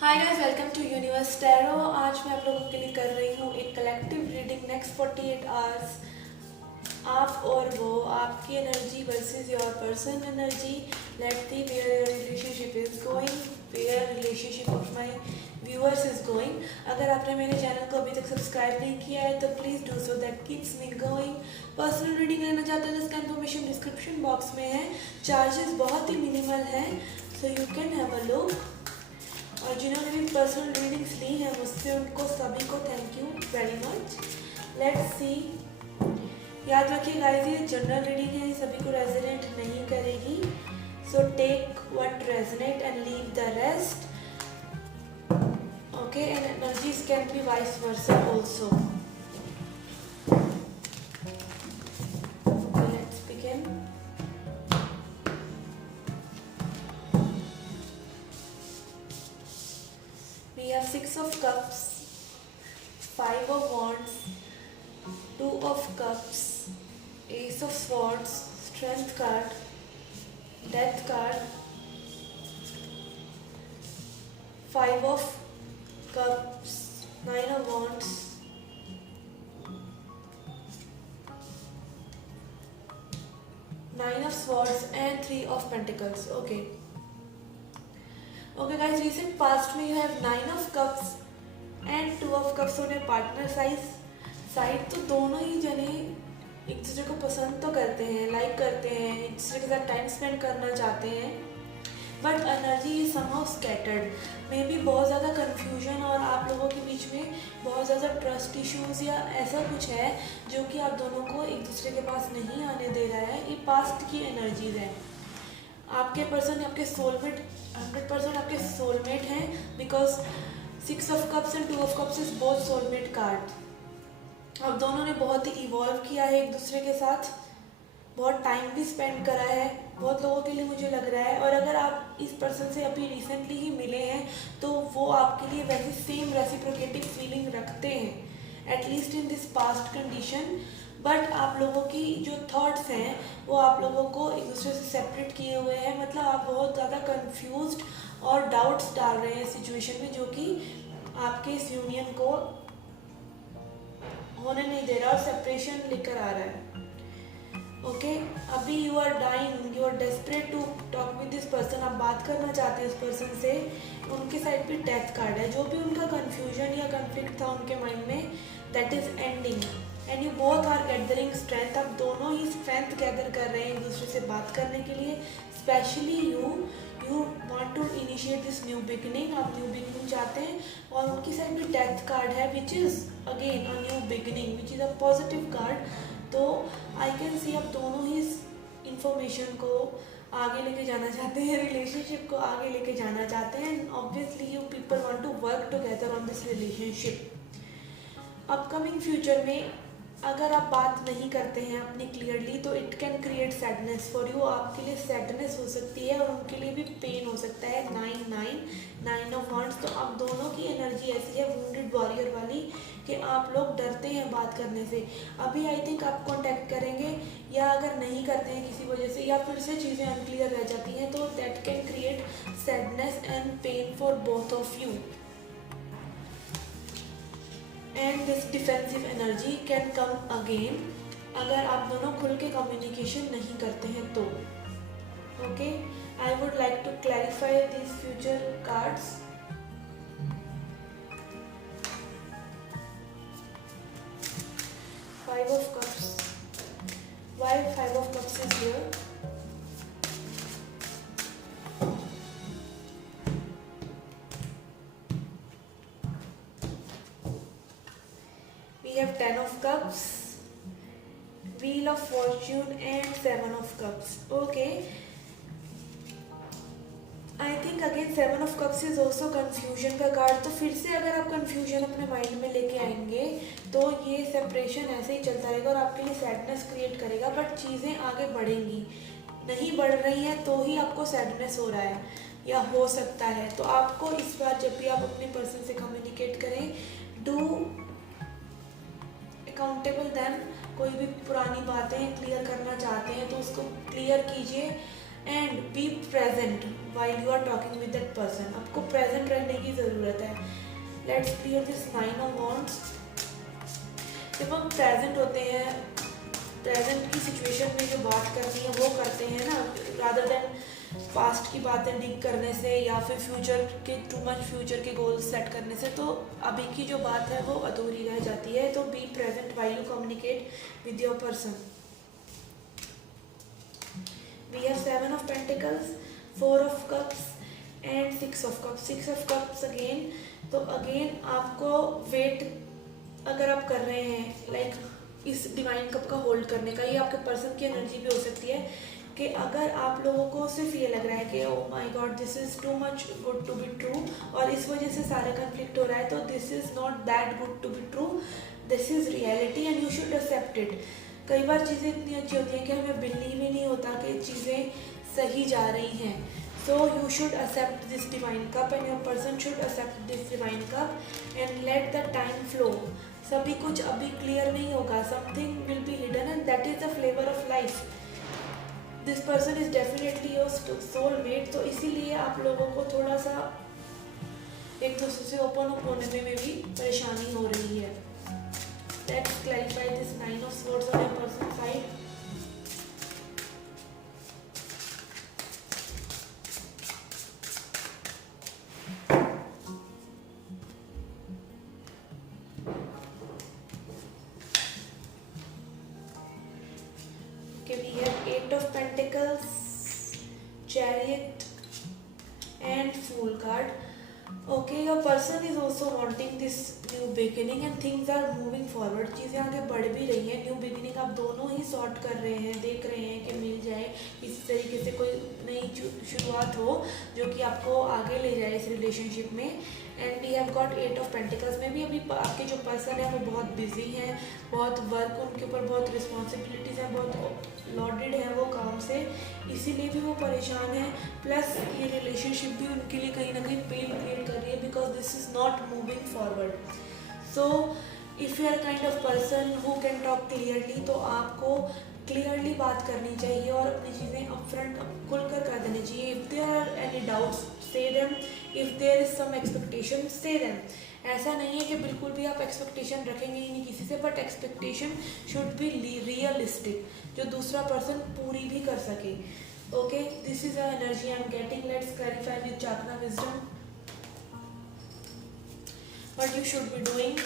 Hi guys, welcome to universe tarot. आज मैं आप लोगों के लिए कर रही हूँ एक कलेक्टिव रीडिंग नेक्स्ट 48 आवर्स। आप और वो, आपकी energy versus your person energy. Let's see where your relationship is going, where relationship of my viewers is going. अगर आपने मेरे चैनल को अभी तक सब्सक्राइब नहीं किया है तो please do so, that keeps me going. Personal reading लेना चाहते हैं तो इसका इन्फॉर्मेशन डिस्क्रिप्शन बॉक्स में है। चार्जेस बहुत ही मिनिमल हैं, so you can have a look. और जिन्होंने भी पर्सनल रीडिंग्स ली है मुझसे, उनको सभी को thank you very much. Let's see. याद रखिए गाइस, ये जनरल रीडिंग है, ये सभी को रेजोनेट नहीं करेगी। So take what resonate and leave the rest. Okay, and energies can be vice versa also. Let's begin. We have Six of Cups, Five of Wands, Two of Cups, Ace of Swords, Strength card, Death card, Five of Cups, Nine of Wands, Nine of Swords and Three of Pentacles. Okay. Okay guys, recent past में you have Nine of Cups and Two of Cups on a partner side. तो दोनों ही जने एक दूसरे को पसंद तो करते हैं, लाइक करते हैं, एक दूसरे के साथ टाइम स्पेंड करना चाहते हैं, but energy is somehow scattered. May be बहुत ज़्यादा कन्फ्यूजन और आप लोगों के बीच में बहुत ज़्यादा ट्रस्ट इश्यूज़ या ऐसा कुछ है जो कि आप दोनों को एक दूसरे के पास नहीं आने दे रहा है। ये पास्ट की एनर्जीज है। आपके पर्सन आपके सोलमेट 100% आपके सोलमेट हैं, because six of cups and two of cups is both soulmate card. अब दोनों ने बहुत ही इवॉल्व किया है एक दूसरे के साथ, बहुत टाइम भी स्पेंड करा है बहुत लोगों के लिए मुझे लग रहा है। और अगर आप इस पर्सन से अभी रिसेंटली ही मिले हैं तो वो आपके लिए वैसे सेम रेसिप्रोकेटिव फीलिंग रखते हैं, at least in this past condition. But आप लोगों की जो थॉट्स हैं वो आप लोगों को एक दूसरे से सेपरेट किए हुए हैं। मतलब आप बहुत ज़्यादा कंफ्यूज्ड और डाउट्स डाल रहे हैं सिचुएशन में, जो कि आपके इस यूनियन को होने नहीं दे रहा और सेपरेशन लेकर आ रहा है। ओके, अभी you are dying, you are desperate to talk with this person. आप बात करना चाहते हैं इस पर्सन से। उनके साइड पे डेथ कार्ड है। जो भी उनका कंफ्यूजन या कन्फ्लिक्ट था उनके माइंड में, that is ending and you both are gathering strength. आप दोनों ही स्ट्रेंथ गैदर कर रहे हैं एक दूसरे से बात करने के लिए। Specially you want to initiate this new beginning. आप न्यू बिगिनिंग चाहते हैं और उनकी साइड में डेथ कार्ड है, which is again a new beginning, which is a positive card. तो आई कैन सी आप दोनों ही इस इंफॉर्मेशन को आगे लेके जाना चाहते हैं, रिलेशनशिप को आगे लेके जाना चाहते हैं। And obviously you people want to work together on this relationship. Upcoming future में अगर आप बात नहीं करते हैं अपनी क्लियरली तो it can create sadness for you. आपके लिए सैडनेस हो सकती है और उनके लिए भी पेन हो सकता है। 9 ऑफ वांड्स। तो आप दोनों की एनर्जी ऐसी है वुंडेड वॉरियर वाली कि आप लोग डरते हैं बात करने से। अभी आई थिंक आप कांटेक्ट करेंगे, या अगर नहीं करते हैं किसी वजह से या फिर से चीज़ें अनक्लियर रह जाती हैं, तो that can create sadness and pain for both of you. And this defensive energy can come again अगर आप दोनों खुल के कम्युनिकेशन नहीं करते हैं तो। Okay, I would like to clarify this future cards. Five of Cups. Why Five of Cups is here? We have Ten of Cups, Wheel of Fortune and Seven of Cups. Okay. I think again seven of cups is also confusion का card. तो फिर से अगर आप confusion अपने mind में लेके आएंगे तो ये सेपरेशन ऐसे ही चलता रहेगा और आपके लिए सैडनेस क्रिएट करेगा। बट चीज़ें आगे बढ़ेंगी, नहीं बढ़ रही हैं तो ही आपको सैडनेस हो रहा है या हो सकता है। तो आपको इस बार जब भी आप अपने पर्सन से कम्युनिकेट करें, डू अकाउंटेबल देम। कोई भी पुरानी बातें क्लियर करना चाहते हैं तो उसको क्लियर कीजिए and be present while you are talking with that person. आपको प्रेजेंट रहने की ज़रूरत है। Let's clear this 9 of wands. जब हम प्रेजेंट होते हैं, प्रेजेंट की सिचुएशन में जो बात करनी है वो करते हैं ना, रादर देन पास्ट की बातें डिग करने से या फिर फ्यूचर के टू मच फ्यूचर के गोल्स सेट करने से, तो अभी की जो बात है वो अधूरी रह जाती है। तो be present while you communicate with your person. We have 7 of pentacles, 4 of cups and 6 of cups. 6 of cups again, तो अगेन आपको वेट अगर आप कर रहे हैं लाइक इस डिवाइन कप का होल्ड करने का, ये आपके पर्सन की एनर्जी भी हो सकती है कि अगर आप लोगों को सिर्फ ये लग रहा है कि oh my god this is too much good to be true और इस वजह से सारा कन्फ्लिक्ट हो रहा है, तो this is not that good to be true, this is reality and you should accept it. कई बार चीज़ें इतनी अच्छी होती हैं कि हमें बिलीव ही नहीं होता कि चीज़ें सही जा रही हैं। So you should accept this divine cup and your person should accept this divine cup and let the time flow. सभी कुछ अभी क्लियर नहीं होगा, something will be hidden and that is the flavour of life. This person is definitely your soulmate. तो इसीलिए आप लोगों को थोड़ा सा एक दूसरे से ओपन अप होने में भी परेशानी हो रही है। Let's clarify this 9 of swords on your person side. Okay, we have 8 of Pentacles, Chariot and Fool card. Okay, your person is also wanting this new beginning and things are moving forward. चीज़ें आगे बढ़ भी रही हैं। New beginning आप दोनों ही sort कर रहे हैं, देख रहे हैं कि मिल जाए इस तरीके से कोई नई शुरुआत हो जो कि आपको आगे ले जाए इस रिलेशनशिप में। And we have got 8 of pentacles में भी अभी आपके जो पर्सन है वो बहुत बिजी हैं, बहुत वर्क उनके ऊपर, बहुत रिस्पॉन्सिबिलिटीज़ हैं, बहुत लॉडेड है वो काम से, इसीलिए भी वो परेशान है। प्लस ये रिलेशनशिप भी उनके लिए कहीं ना कहीं पेन क्रिएट कर रही है because this is not moving forward. So if you are kind of person who can talk clearly, तो आपको क्लियरली बात करनी चाहिए और अपनी चीज़ें अपफ्रंट खुलकर कर देनी चाहिए। If there are any doubts say them, if there is some expectation say them. ऐसा नहीं है कि बिल्कुल भी आप एक्सपेक्टेशन रखेंगे ही नहीं किसी से, but expectation should be realistic जो दूसरा पर्सन पूरी भी कर सके। Okay, this is a energy I am getting. Let's clarify with chakra wisdom what you should be doing.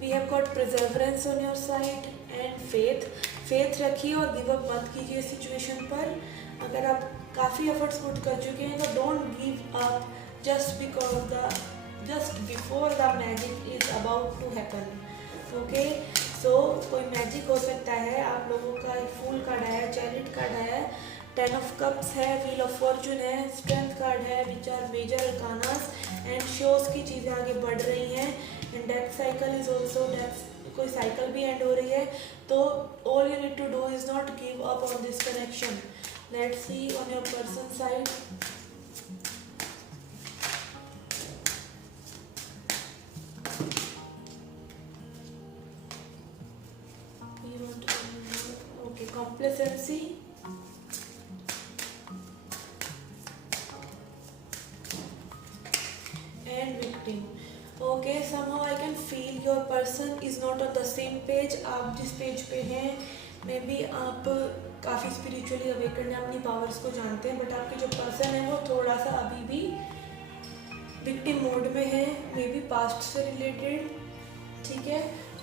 We have got perseverance on your side and faith. Faith रखिए और give up मत कीजिए सिचुएशन पर। अगर आप काफ़ी एफर्ट्स पुट कर चुके हैं तो don't give up just before the magic is about to happen. Okay, so कोई मैजिक हो सकता है। आप लोगों का एक फूल कार्ड है, चैरिट कार्ड है, 10 ऑफ कप्स है, व्हील ऑफ फॉर्चून है, स्ट्रेंथ कार्ड है, which are major arcana and shows की चीज़ें आगे बढ़ रही हैं। And death cycle is also, death कोई साइकिल भी एंड हो रही है। तो all you need to do is not give up on this connection. Let's see on your person side. Okay, complacency, and victim. Okay, somehow I can feel your person is not on the same page. आप जिस page पे हैं may be आप काफ़ी spiritually awaken है, अपनी powers को जानते हैं, बट आपके जो पर्सन है वो थोड़ा सा अभी भी विक्टिम मोड में है, मे बी पास्ट से रिलेटेड। ठीक है,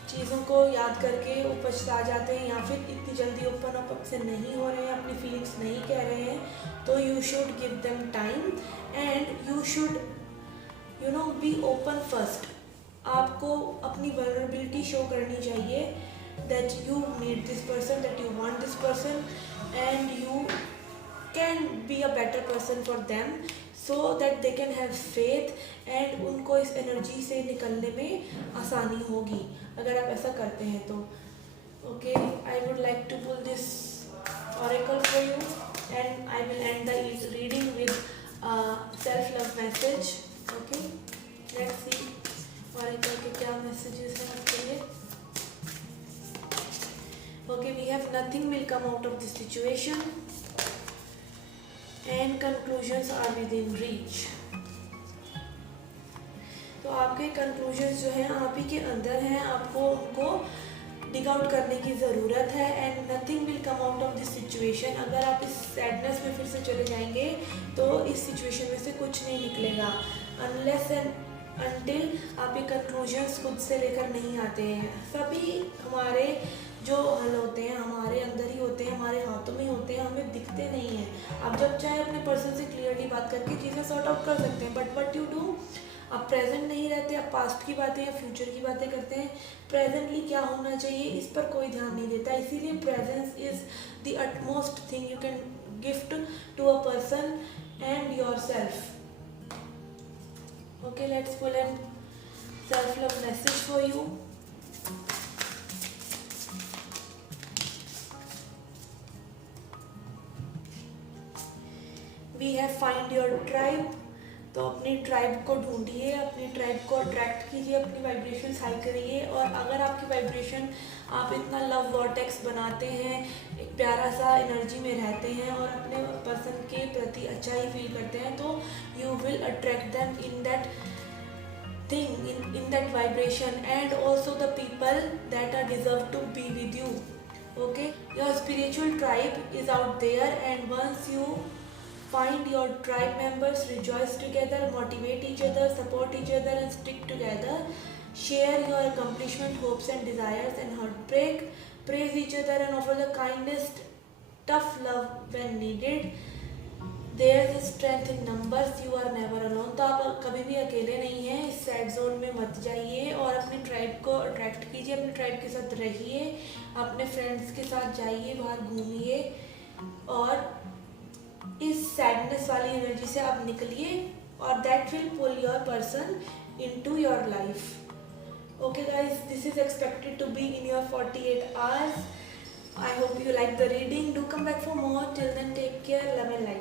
चीज़ों को याद करके वो पछता जाते हैं या फिर इतनी जल्दी ओपन अप से नहीं हो रहे हैं, अपनी फीलिंग्स नहीं कह रहे हैं। तो you should give them time and you should be open first. आपको अपनी वल्नरेबिलिटी शो करनी चाहिए that you need this person, that you want this person and you can be a better person for them so that they can have faith and उनको इस energy से निकलने में आसानी होगी अगर आप ऐसा करते हैं तो। Okay, I would like to pull this oracle for you. and I will end the reading with a self-love message. Okay, let's see Marika के क्या messages हैं आपके लिए. Okay, we have nothing will come out of this situation and conclusions are within reach. तो आपके conclusions जो हैं आप ही के अंदर हैं, आपको उनको डिग आउट करने की ज़रूरत है. And nothing will come out of this situation. अगर आप इस सैडनेस में फिर से चले जाएंगे तो इस सिचुएशन में से कुछ नहीं निकलेगा अनलेस एंड अनटिल आप ये कंक्लूजन्स खुद से लेकर नहीं आते हैं. सभी हमारे जो हल होते हैं हमारे अंदर ही होते हैं, हमारे हाथों में ही होते हैं, हमें दिखते नहीं हैं. आप जब चाहे अपने पर्सन से क्लियरली बात करके चीज़ें सॉर्ट आउट कर सकते हैं. बट व्हाट यू डू, आप प्रेजेंट नहीं रहते, आप पास्ट की बातें या फ्यूचर की बातें करते हैं. प्रेजेंटली क्या होना चाहिए इस पर कोई ध्यान नहीं देता. इसीलिए presence is the utmost thing you can gift to a person and your self. Okay, let's pull an self love message for you. We have find your tribe. तो अपनी ट्राइब को ढूंढिए, अपनी ट्राइब को अट्रैक्ट कीजिए, अपनी vibration high करिए. और अगर आपकी वाइब्रेशन आप इतना लव वॉर्टेक्स बनाते हैं, एक प्यारा सा एनर्जी में रहते हैं और अपने पर्सन के प्रति अच्छा ही फील करते हैं, तो you will attract them in that thing, in that vibration and also the people that are deserve to be with you. Okay, your spiritual tribe is out there and once you find your tribe members, rejoice together, motivate each other, support each other and stick together. Share your accomplishment, hopes and desires and heartbreak. Praise each other and offer the kindest, tough love when needed. There is strength in numbers. You are never alone. तो आप कभी भी अकेले नहीं हैं. इस sad zone में मत जाइए और अपनी ट्राइब को अट्रैक्ट कीजिए, अपनी ट्राइब के साथ रहिए, अपने फ्रेंड्स के साथ जाइए, बाहर घूमिए और इस सैडनेस वाली एनर्जी से आप निकलिए और that will pull your person into your life. Okay guys, this is expected to be in your 48 hours. I hope you like the reading. Do come back for more. Till then, take care. Love and light.